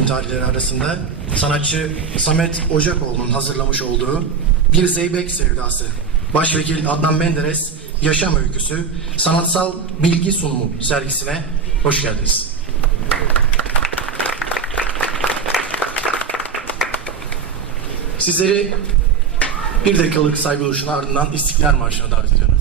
film tarihleri arasında sanatçı Samet Ocakoğlu'nun hazırlamış olduğu Bir Zeybek Sevdası, Başvekil Adnan Menderes Yaşam Öyküsü, Sanatsal Bilgi Sunumu sergisine hoş geldiniz. Sizleri bir dakikalık saygı duruşunun ardından İstiklal Marşı'na davet ediyorum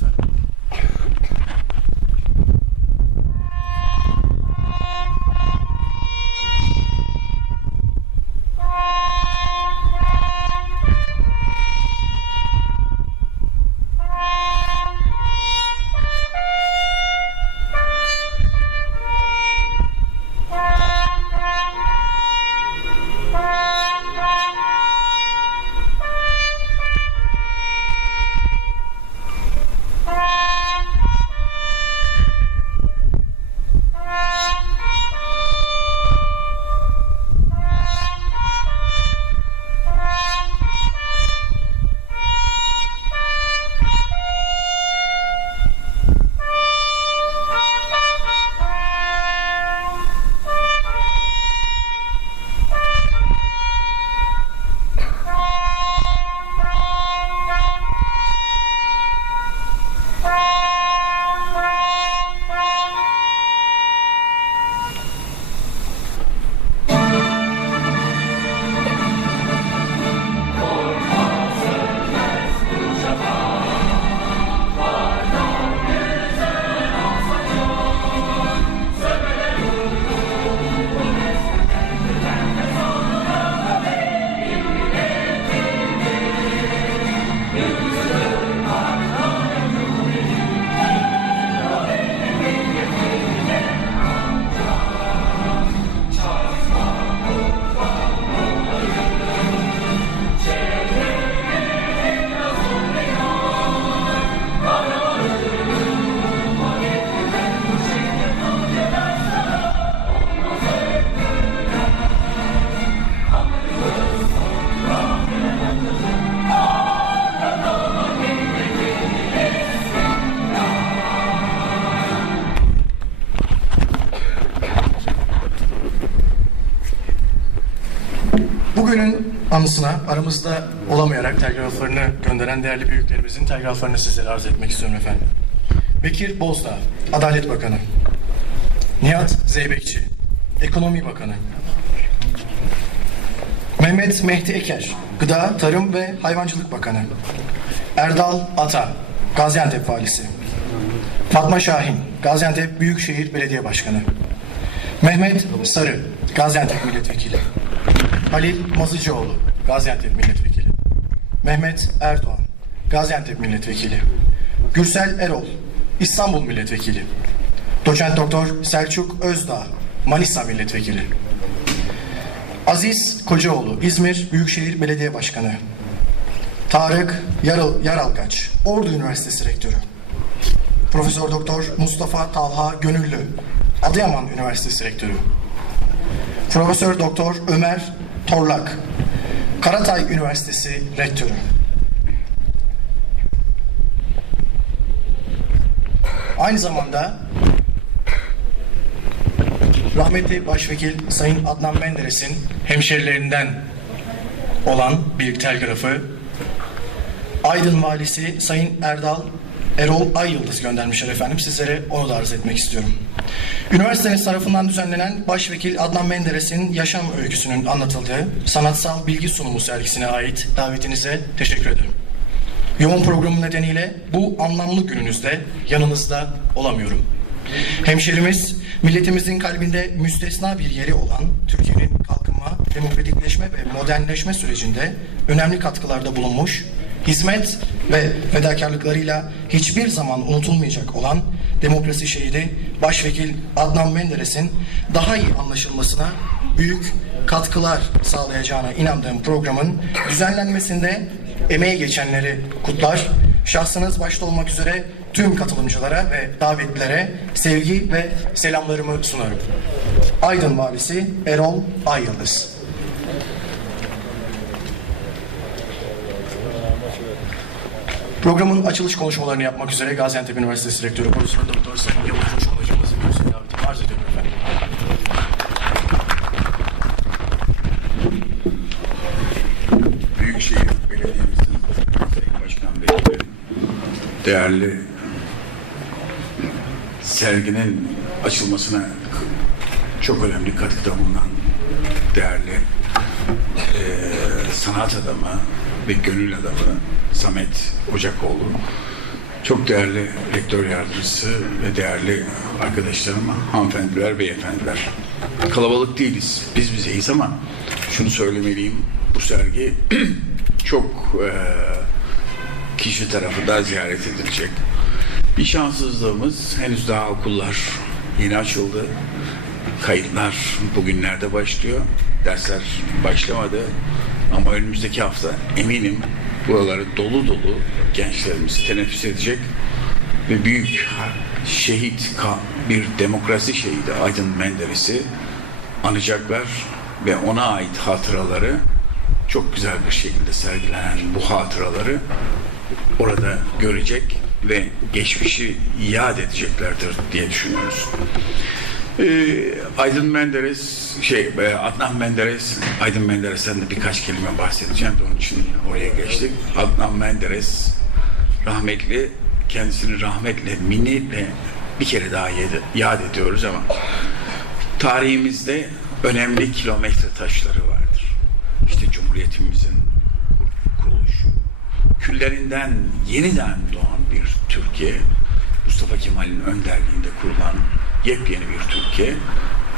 anısına aramızda olamayarak telgraflarını gönderen değerli büyüklerimizin telgraflarını sizlere arz etmek istiyorum efendim. Bekir Bozdağ, Adalet Bakanı. Nihat Zeybekçi, Ekonomi Bakanı. Mehmet Mehdi Eker, Gıda, Tarım ve Hayvancılık Bakanı. Erdal Ata, Gaziantep Valisi. Fatma Şahin, Gaziantep Büyükşehir Belediye Başkanı. Mehmet Sarı, Gaziantep Milletvekili. Halil Mazıcıoğlu, Gaziantep Milletvekili. Mehmet Erdoğan, Gaziantep Milletvekili. Gürsel Erol, İstanbul Milletvekili. Doçent Doktor Selçuk Özdağ, Manisa Milletvekili. Aziz Kocaoğlu, İzmir Büyükşehir Belediye Başkanı. Tarık Yaral, Yaralgaç, Ordu Üniversitesi Rektörü. Profesör Doktor Mustafa Talha Gönüllü, Adıyaman Üniversitesi Rektörü. Profesör Doktor Ömer Torlak, Karatay Üniversitesi Rektörü. Aynı zamanda rahmetli Başvekil Sayın Adnan Menderes'in hemşerilerinden olan bir telgrafı Aydın Valisi Sayın Erdal Erol Ay Yıldız göndermişler efendim. Sizlere onu da arz etmek istiyorum. Üniversiteniz tarafından düzenlenen Başvekil Adnan Menderes'in yaşam öyküsünün anlatıldığı sanatsal bilgi sunumu sergisine ait davetinize teşekkür ederim. Yoğun programı nedeniyle bu anlamlı gününüzde yanınızda olamıyorum. Hemşerimiz, milletimizin kalbinde müstesna bir yeri olan Türkiye'nin kalkınma, demokratikleşme ve modernleşme sürecinde önemli katkılarda bulunmuş, hizmet ve fedakarlıklarıyla hiçbir zaman unutulmayacak olan demokrasi şehidi Başvekil Adnan Menderes'in daha iyi anlaşılmasına büyük katkılar sağlayacağına inandığım programın düzenlenmesinde emeği geçenleri kutlar, şahsınız başta olmak üzere tüm katılımcılara ve davetlilere sevgi ve selamlarımı sunarım. Aydın Valisi Erol Ayyıldız. Programın açılış konuşmalarını yapmak üzere Gaziantep Üniversitesi Rektörü Profesör Doktor Sayın Yavuz Coşkun Hocamızın kürsü davetini arz ediyorum efendim. Büyükşehir Belediye'mizin Sayın Başkan Bey, değerli serginin açılmasına çok önemli katkıda bulunan değerli e, sanat adamı, ve gönül adamı Samet Ocakoğlu, çok değerli rektör yardımcısı ve değerli arkadaşlarım, hanımefendiler, beyefendiler. Kalabalık değiliz, biz bizeyiz ama şunu söylemeliyim, bu sergi çok eee kişi tarafından ziyaret edilecek. Bir şanssızlığımız henüz daha okullar yeni açıldı. Kayıtlar bugünlerde başlıyor. Dersler başlamadı. Ama önümüzdeki hafta eminim buraları dolu dolu gençlerimiz teneffüs edecek ve büyük şehit bir demokrasi şehidi Aydın Menderes'i anacaklar ve ona ait hatıraları çok güzel bir şekilde sergilenen bu hatıraları orada görecek ve geçmişi yad edeceklerdir diye düşünüyoruz. Ee, Aydın Menderes, şey e, Adnan Menderes, Aydın Menderes'ten de birkaç kelime bahsedeceğim de onun için oraya geçtik. Adnan Menderes rahmetli, kendisini rahmetle, minnetle bir kere daha yed- yad ediyoruz ama tarihimizde önemli kilometre taşları vardır. İşte Cumhuriyetimizin kur- kuruluşu, küllerinden yeniden doğan bir Türkiye, Mustafa Kemal'in önderliğinde kurulan yepyeni bir Türkiye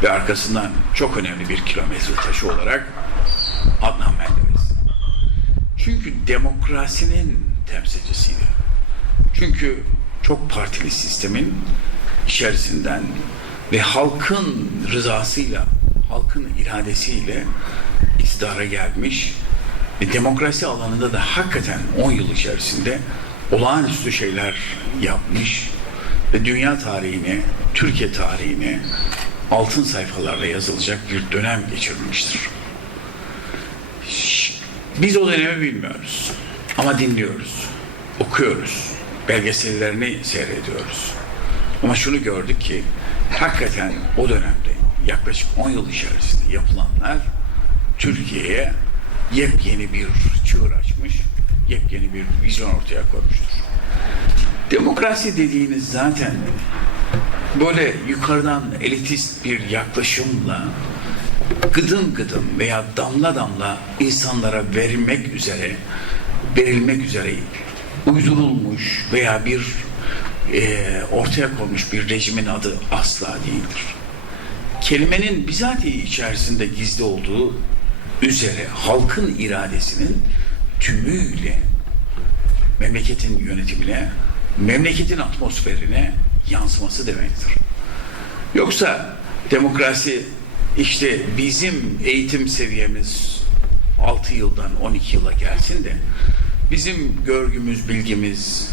ve arkasından çok önemli bir kilometre taşı olarak Adnan Menderes. Çünkü demokrasinin temsilcisiydi. Çünkü çok partili sistemin içerisinden ve halkın rızasıyla, halkın iradesiyle iktidara gelmiş ve demokrasi alanında da hakikaten 10 yıl içerisinde olağanüstü şeyler yapmış ve dünya tarihine, Türkiye tarihine altın sayfalarla yazılacak bir dönem geçirmiştir. Ş- Biz o dönemi bilmiyoruz ama dinliyoruz, okuyoruz, belgesellerini seyrediyoruz. Ama şunu gördük ki hakikaten o dönemde yaklaşık 10 yıl içerisinde yapılanlar Türkiye'ye yepyeni bir çığır açmış, yepyeni bir vizyon ortaya koymuştur. Demokrasi dediğiniz zaten böyle yukarıdan elitist bir yaklaşımla gıdım gıdım veya damla damla insanlara verilmek üzere verilmek üzere uydurulmuş veya bir e, ortaya konmuş bir rejimin adı asla değildir. Kelimenin bizatihi içerisinde gizli olduğu üzere halkın iradesinin tümüyle memleketin yönetimine, memleketin atmosferine yansıması demektir. Yoksa demokrasi işte bizim eğitim seviyemiz 6 yıldan 12 yıla gelsin de bizim görgümüz, bilgimiz,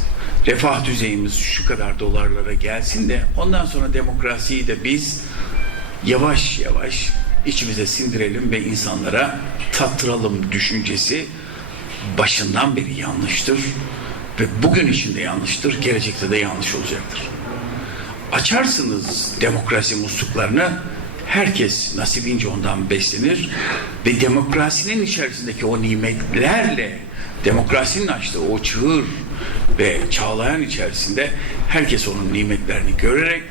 refah düzeyimiz şu kadar dolarlara gelsin de ondan sonra demokrasiyi de biz yavaş yavaş içimize sindirelim ve insanlara tattıralım düşüncesi başından beri yanlıştır ve bugün içinde yanlıştır, gelecekte de yanlış olacaktır. Açarsınız demokrasi musluklarını, herkes nasibince ondan beslenir ve demokrasinin içerisindeki o nimetlerle demokrasinin açtığı o çığır ve çağlayan içerisinde herkes onun nimetlerini görerek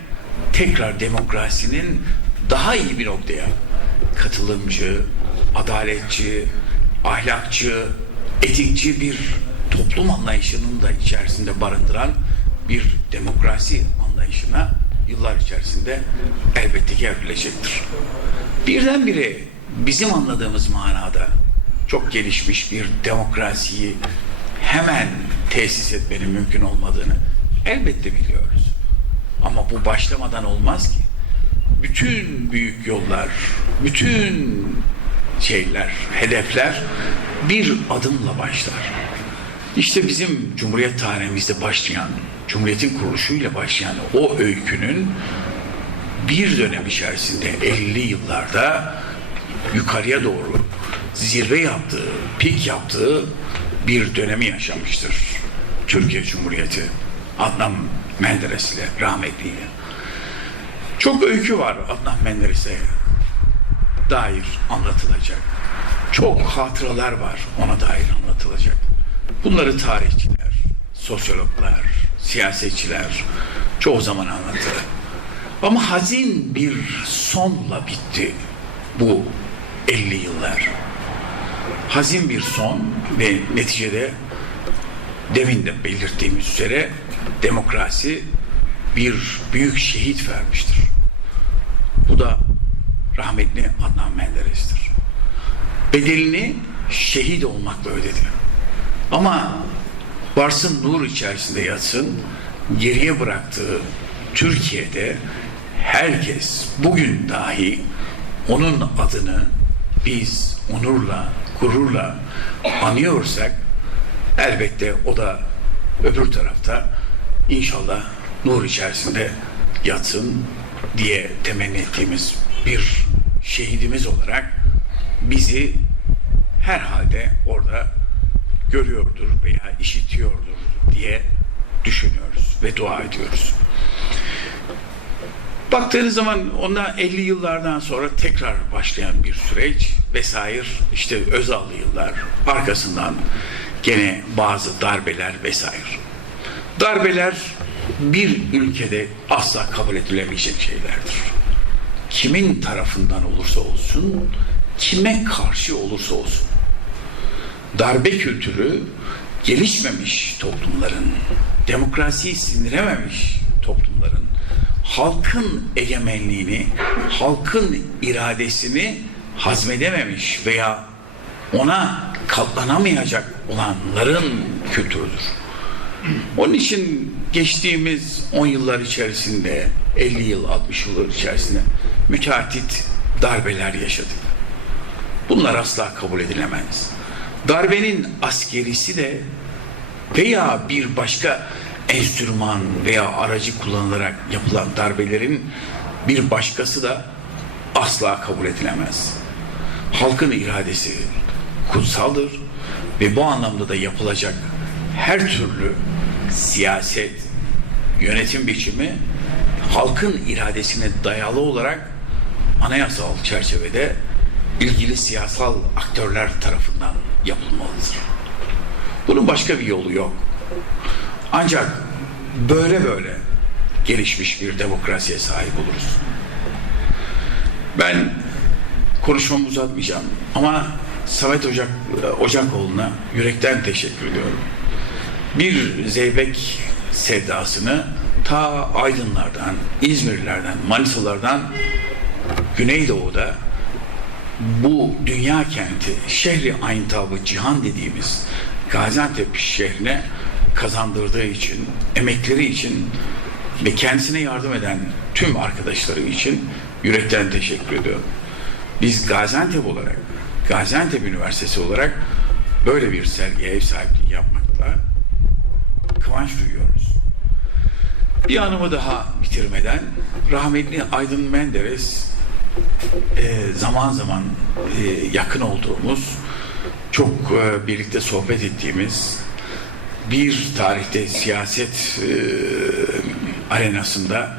tekrar demokrasinin daha iyi bir noktaya katılımcı, adaletçi, ahlakçı, etikçi bir toplum anlayışının da içerisinde barındıran bir demokrasi anlayışına yıllar içerisinde elbette ki evrilecektir. Birdenbire bizim anladığımız manada çok gelişmiş bir demokrasiyi hemen tesis etmenin mümkün olmadığını elbette biliyoruz. Ama bu başlamadan olmaz ki. Bütün büyük yollar, bütün şeyler, hedefler bir adımla başlar. İşte bizim Cumhuriyet tarihimizde başlayan, Cumhuriyet'in kuruluşuyla başlayan o öykünün bir dönem içerisinde 50 yıllarda yukarıya doğru zirve yaptığı, pik yaptığı bir dönemi yaşamıştır. Türkiye Cumhuriyeti. Adnan Menderes ile rahmetliyle. Çok öykü var Adnan Menderes'e dair anlatılacak. Çok hatıralar var ona dair anlatılacak. Bunları tarihçiler, sosyologlar, siyasetçiler çoğu zaman anlatır. Ama hazin bir sonla bitti bu 50 yıllar. Hazin bir son ve neticede demin de belirttiğimiz üzere demokrasi bir büyük şehit vermiştir. Bu da rahmetli Adnan Menderes'tir. Bedelini şehit olmakla ödedi. Ama varsın nur içerisinde yatsın, geriye bıraktığı Türkiye'de herkes bugün dahi onun adını biz onurla, gururla anıyorsak elbette o da öbür tarafta inşallah nur içerisinde yatsın diye temenni ettiğimiz bir şehidimiz olarak bizi herhalde orada görüyordur veya işitiyordur diye düşünüyoruz ve dua ediyoruz. Baktığınız zaman ona 50 yıllardan sonra tekrar başlayan bir süreç vesaire işte Özallı yıllar arkasından gene bazı darbeler vesaire. Darbeler bir ülkede asla kabul edilemeyecek şeylerdir. Kimin tarafından olursa olsun, kime karşı olursa olsun. Darbe kültürü gelişmemiş toplumların, demokrasiyi sindirememiş toplumların, halkın egemenliğini, halkın iradesini hazmedememiş veya ona katlanamayacak olanların kültürüdür. Onun için geçtiğimiz 10 yıllar içerisinde, 50 yıl, 60 yıllar içerisinde müteahhit darbeler yaşadık. Bunlar asla kabul edilemez. Darbenin askerisi de veya bir başka enstrüman veya aracı kullanılarak yapılan darbelerin bir başkası da asla kabul edilemez. Halkın iradesi kutsaldır ve bu anlamda da yapılacak her türlü siyaset, yönetim biçimi halkın iradesine dayalı olarak anayasal çerçevede ilgili siyasal aktörler tarafından yapılmalıdır. Bunun başka bir yolu yok. Ancak böyle böyle gelişmiş bir demokrasiye sahip oluruz. Ben konuşmamı uzatmayacağım ama Samet Ocak, Ocakoğlu'na yürekten teşekkür ediyorum. Bir zeybek sevdasını ta Aydınlardan, İzmirlerden, Manisalardan Güneydoğu'da bu dünya kenti, şehri ayntabı cihan dediğimiz Gaziantep şehrine kazandırdığı için, emekleri için ve kendisine yardım eden tüm arkadaşları için yürekten teşekkür ediyorum. Biz Gaziantep olarak, Gaziantep Üniversitesi olarak böyle bir sergiye ev sahipliği yapmakla kıvanç duyuyoruz. Bir anımı daha bitirmeden rahmetli Aydın Menderes e, zaman zaman e, yakın olduğumuz, çok e, birlikte sohbet ettiğimiz bir tarihte siyaset e, arenasında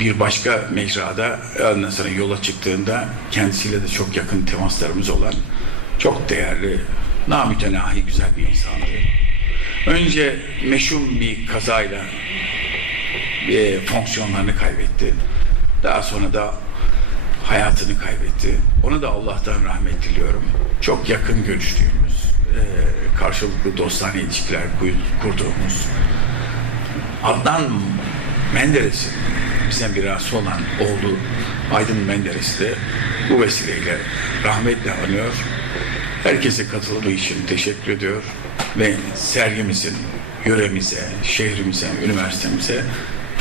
bir başka mecrada ondan sonra yola çıktığında kendisiyle de çok yakın temaslarımız olan çok değerli, namütenahi güzel bir insandı. Önce meşhum bir kazayla e, fonksiyonlarını kaybetti. Daha sonra da hayatını kaybetti. Ona da Allah'tan rahmet diliyorum. Çok yakın görüştüğümüz, e, karşılıklı dostane ilişkiler kurduğumuz Adnan Menderes'in bize mirası olan oğlu Aydın Menderes'i de bu vesileyle rahmetle anıyor. Herkese katıldığı için teşekkür ediyor ve sergimizin yöremize, şehrimize, üniversitemize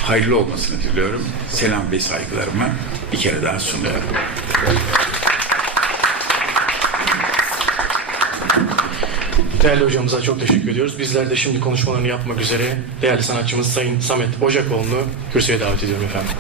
hayırlı olmasını diliyorum. Selam ve saygılarımı bir kere daha sunuyorum. Değerli hocamıza çok teşekkür ediyoruz. Bizler de şimdi konuşmalarını yapmak üzere değerli sanatçımız Sayın Samet Ocakoğlu'nu kürsüye davet ediyorum efendim.